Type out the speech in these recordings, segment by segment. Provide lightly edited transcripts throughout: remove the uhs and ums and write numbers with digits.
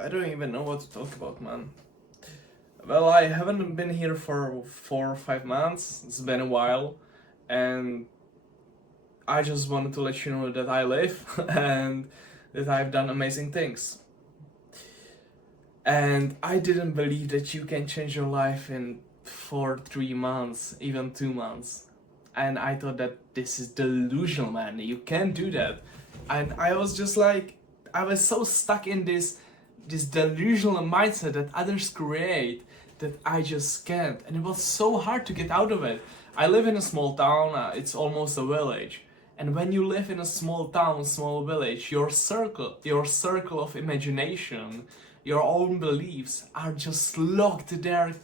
I don't even know what to talk about, man. Well, I haven't been here for 4 or 5 months. It's been a while, and I just wanted to let you know that I live and that I've done amazing things. And I didn't believe that you can change your life in 3 months, even 2 months. And I thought that this is delusional, man. You can't do that. And I was just like, I was so stuck in this delusional mindset that others create that I just can't. And it was so hard to get out of it. I live in a small town, it's almost a village. And when you live in a small town, small village, your circle of imagination, your own beliefs are just locked there,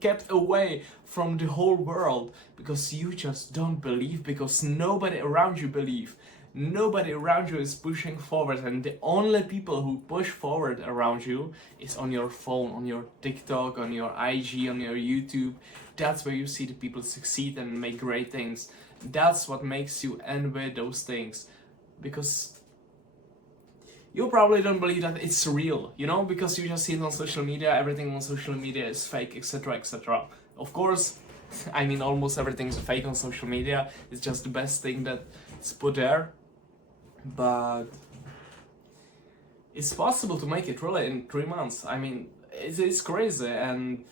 kept away from the whole world because you just don't believe, because nobody around you believe. Nobody around you is pushing forward, and the only people who push forward around you is on your phone, on your TikTok, on your IG, on your YouTube. That's where you see the people succeed and make great things. That's what makes you envy those things, because you probably don't believe that it's real, because you just see it on social media. Everything on social media is fake, etc., etc. Of course, I mean, almost everything is fake on social media. It's just the best thing that's put there. But it's possible to make it really in 3 months. I mean, it's crazy. And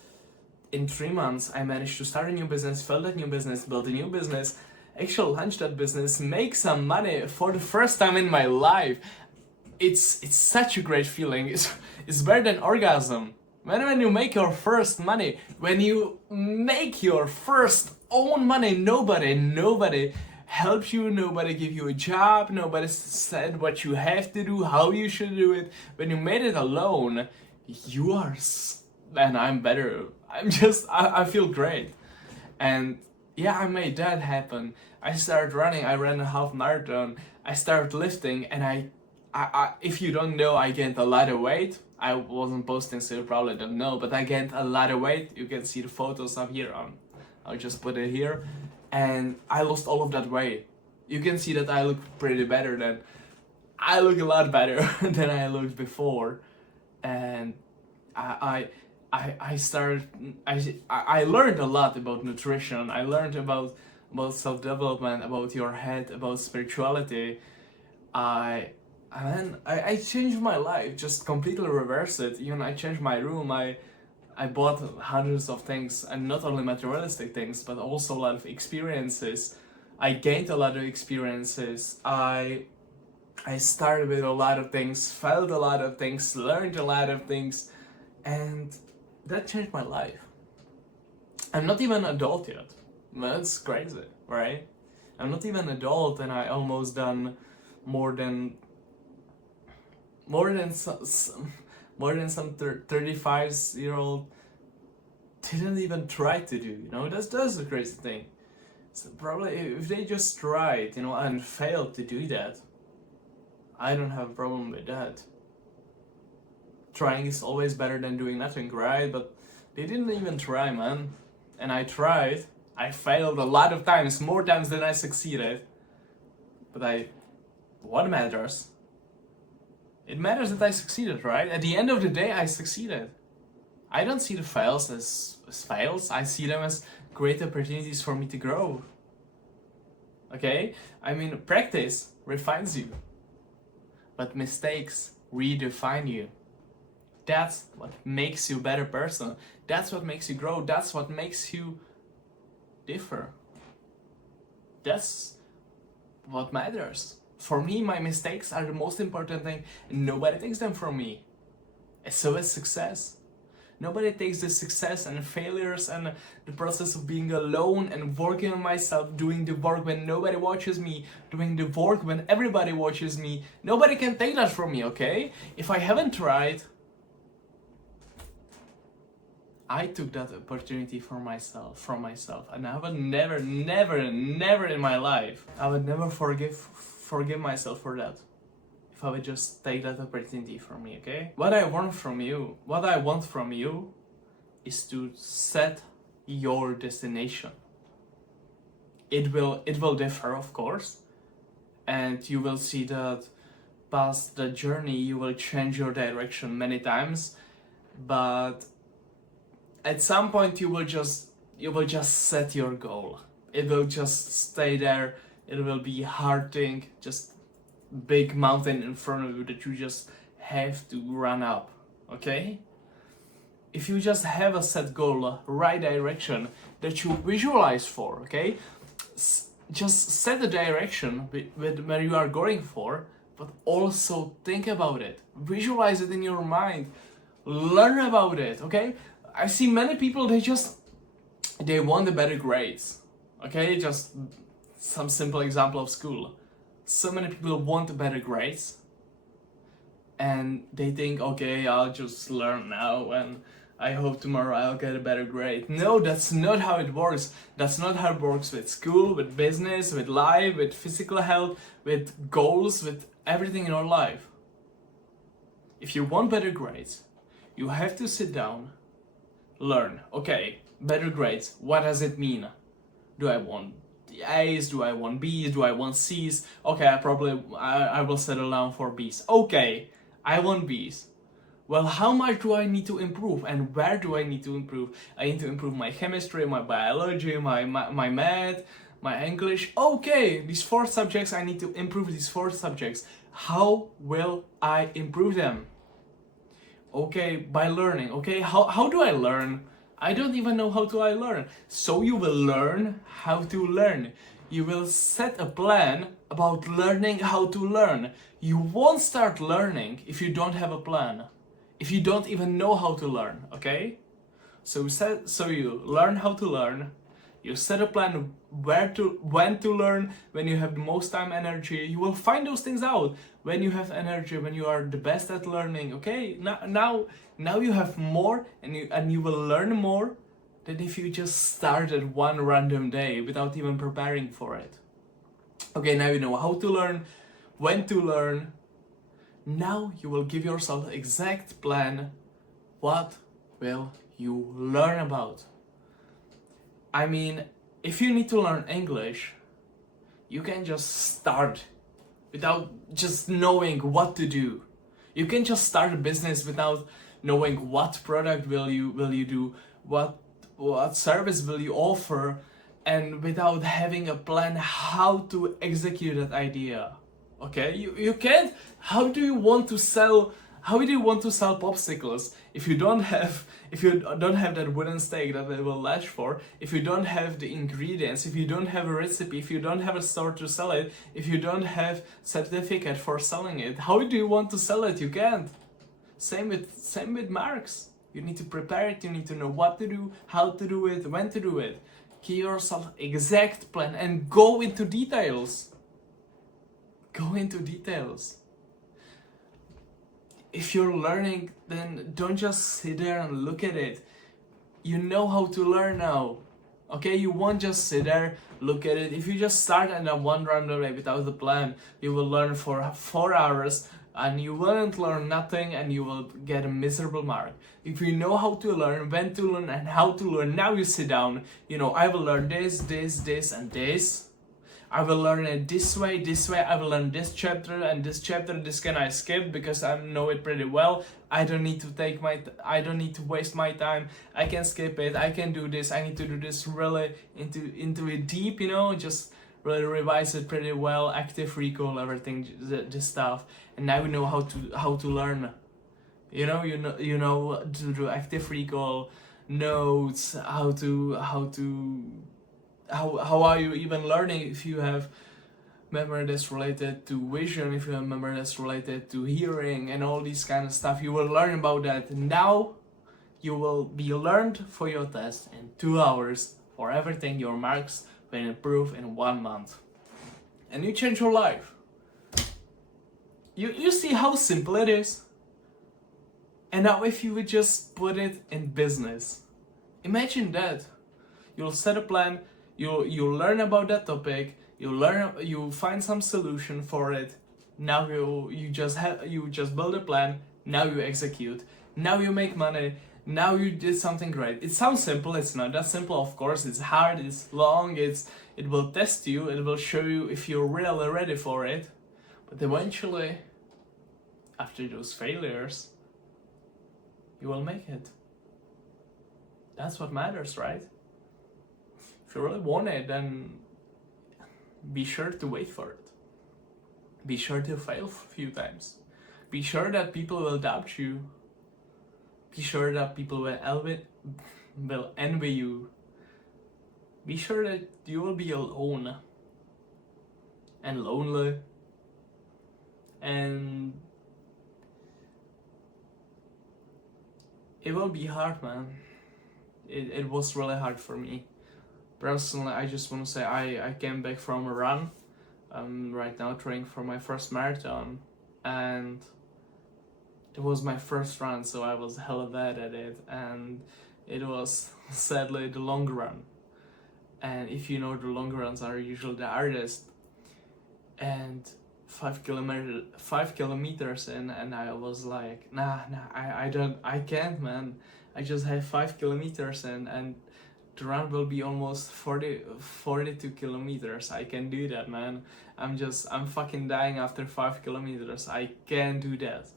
in 3 months, I managed to start a new business, fill that new business, build a new business, actually launch that business, make some money for the first time in my life. It's such a great feeling. It's better than orgasm. When you make your first money, when you make your first own money, nobody helped you, nobody gave you a job, nobody said what you have to do, how you should do it. When you made it alone, you are, and I'm better. I feel great. And yeah, I made that happen. I started running, I ran a half marathon, I started lifting, and I if you don't know, I gained a lot of weight. I wasn't posting, so you probably don't know, but I gained a lot of weight. You can see the photos up here on. I'll just put it here. And I lost all of that weight. You can see that I look pretty better than, I look a lot better than I looked before. And I started, I learned a lot about nutrition. I learned about self-development, about your head, about spirituality. I changed my life, just completely reversed it. Even I changed my room. I bought hundreds of things, and not only materialistic things, but also a lot of experiences. I gained a lot of experiences. I started with a lot of things, felt a lot of things, learned a lot of things, and that changed my life. I'm not even an adult yet. That's crazy, right? I'm not even an adult, and I almost done more than some 35-year-old didn't even try to do. That's the crazy thing. So probably if they just tried, and failed to do that, I don't have a problem with that. Trying is always better than doing nothing, right? But they didn't even try, man. And I tried. I failed a lot of times, more times than I succeeded. But what matters? It matters that I succeeded, right? At the end of the day, I succeeded. I don't see the fails as fails. I see them as great opportunities for me to grow. Okay? I mean, practice refines you, but mistakes redefine you. That's what makes you a better person. That's what makes you grow. That's what makes you differ. That's what matters. For me, my mistakes are the most important thing, and nobody takes them from me. And so is success. Nobody takes the success and failures and the process of being alone and working on myself, doing the work when nobody watches me, doing the work when everybody watches me. Nobody can take that from me, okay? If I haven't tried, I took that opportunity from myself, and I would never in my life, I would never forgive myself for that. If I would just take that opportunity from me, okay? What I want from you is to set your destination. It will differ, of course, and you will see that past the journey, you will change your direction many times, but at some point you will just set your goal. It will just stay there. It will be a hard thing, just big mountain in front of you that you just have to run up. Okay? If you just have a set goal, right direction that you visualize for, okay? Just set the direction with where you are going for, but also think about it. Visualize it in your mind. Learn about it, okay? I see many people, they want the better grades, okay? Just some simple example of school. So many people want the better grades, and they think, okay, I'll just learn now and I hope tomorrow I'll get a better grade. No, that's not how it works. That's not how it works with school, with business, with life, with physical health, with goals, with everything in our life. If you want better grades, you have to sit down, learn. Okay, better grades, what does it mean? Do I want A's? Do I want B's? Do I want C's? Okay, I will settle down for B's. Okay, I want B's. Well, how much do I need to improve, and where do I need to improve? I need to improve my chemistry, my biology, my math, my English. Okay, these 4 subjects, I need to improve these 4 subjects. How will I improve them? Okay, by learning. Okay, how do I learn? I don't even know how to I learn. So you will learn how to learn. You will set a plan about learning how to learn. You won't start learning if you don't have a plan. If you don't even know how to learn, okay? So you learn how to learn. You set a plan when to learn, when you have the most time, energy. You will find those things out when you have energy, when you are the best at learning, okay? Now you have more, and you will learn more than if you just started one random day without even preparing for it. Okay, now you know how to learn, when to learn. Now you will give yourself an exact plan. What will you learn about? I mean, if you need to learn English, you can just start without just knowing what to do. You can just start a business without knowing what product will you do, what service will you offer, and without having a plan how to execute that idea. Okay, you can't. How do you want to sell popsicles if you don't have that wooden stake that it will latch for, if you don't have the ingredients, if you don't have a recipe, if you don't have a store to sell it, if you don't have certificate for selling it? How do you want to sell it? You can't. Same with marks. You need to prepare it, you need to know what to do, how to do it, when to do it. Give yourself exact plan and go into details. Go into details. If you're learning, then don't just sit there and look at it. You know how to learn now. Okay, you won't just sit there, look at it. If you just start in a one random way without a plan, you will learn for 4 hours and you won't learn nothing, and you will get a miserable mark. If you know how to learn, when to learn, and how to learn, now you sit down. You know, I will learn this, and this. I will learn it this way, I will learn this chapter, and this chapter, this can I skip because I know it pretty well. I don't need to waste my time. I can skip it, I can do this, I need to do this really into it deep, you know, just really revise it pretty well, active recall, everything, this stuff. And now you know how to learn. You know to do active recall, notes, how are you even learning if you have memory that's related to vision, if you have memory that's related to hearing and all these kind of stuff? You will learn about that. Now you will be learned for your test in 2 hours for everything. Your marks will improve in 1 month. And you change your life. You see how simple it is? And now if you would just put it in business. Imagine that. You'll set a plan. You learn about that topic. You find some solution for it. Now you just build a plan. Now you execute. Now you make money. Now you did something great. It sounds simple. It's not that simple, of course. It's hard. It's long. It will test you. It will show you if you're really ready for it. But eventually, after those failures, you will make it. That's what matters, right? If you really want it, then be sure to wait for it. Be sure to fail a few times. Be sure that people will doubt you. Be sure that people will envy you. Be sure that you will be alone and lonely. And it will be hard, man. It was really hard for me. Personally, I just want to say I came back from a run. I'm right now training for my first marathon, and it was my first run, so I was hella bad at it, and it was sadly the long run. And if you know, the long runs are usually the hardest. And 5 kilometers in, and I was like, I can't, man. I just have 5 kilometers in, and the run will be almost 42 kilometers. I can do that, man. I'm fucking dying after 5 kilometers. I can't do that.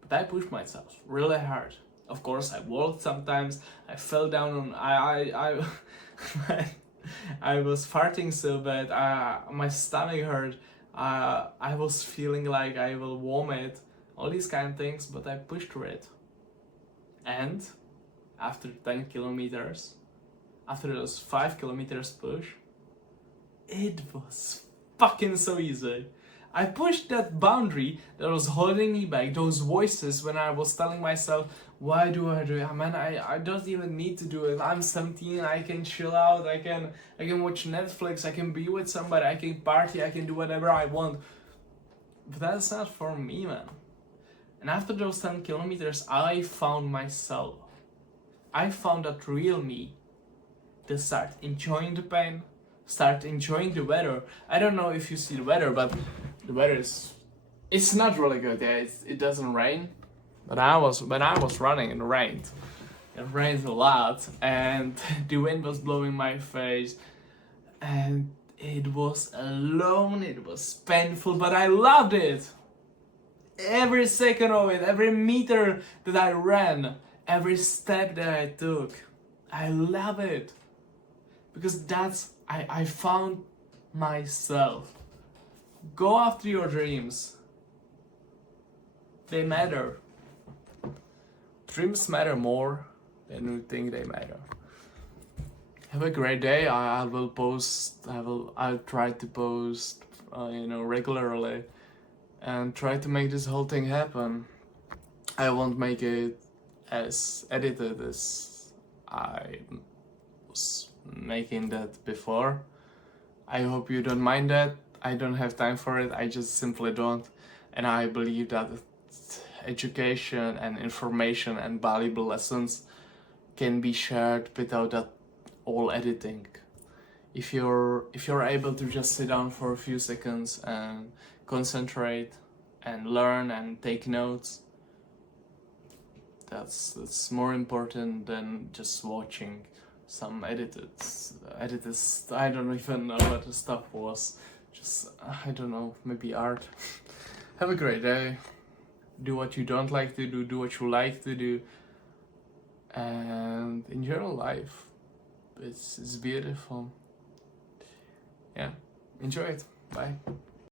But I pushed myself really hard. Of course, I walked sometimes. I fell down on, I was farting so bad. My stomach hurt. I was feeling like I will vomit. All these kind of things, but I pushed through it. And after 10 kilometers, after those 5 kilometers push, it was fucking so easy. I pushed that boundary that was holding me back, those voices when I was telling myself, why do I do it? Man, I don't even need to do it. I'm 17, I can chill out, I can watch Netflix, I can be with somebody, I can party, I can do whatever I want. But that's not for me, man. And after those 10 kilometers, I found myself. I found that real me to start enjoying the pain, start enjoying the weather. I don't know if you see the weather, but the weather it's not really good. Yeah, it doesn't rain. But when I was running, it rained. It rained a lot, and the wind was blowing my face, and it was alone. It was painful, but I loved it. Every second of it, every meter that I ran, every step that I took, I love it. Because I found myself. Go after your dreams. They matter. Dreams matter more than you think they matter. Have a great day. I'll try to post, regularly, and try to make this whole thing happen. I won't make it as edited as I was making that before. I hope you don't mind that. I don't have time for it. I just simply don't. And I believe that education and information and valuable lessons can be shared without that all editing. If you're able to just sit down for a few seconds and concentrate and learn and take notes, that's more important than just watching some edited, I don't even know what the stuff was. Just, I don't know, maybe art. Have a great day. Do what you don't like to do what you like to do, and enjoy life. It's beautiful. Yeah, enjoy it. Bye.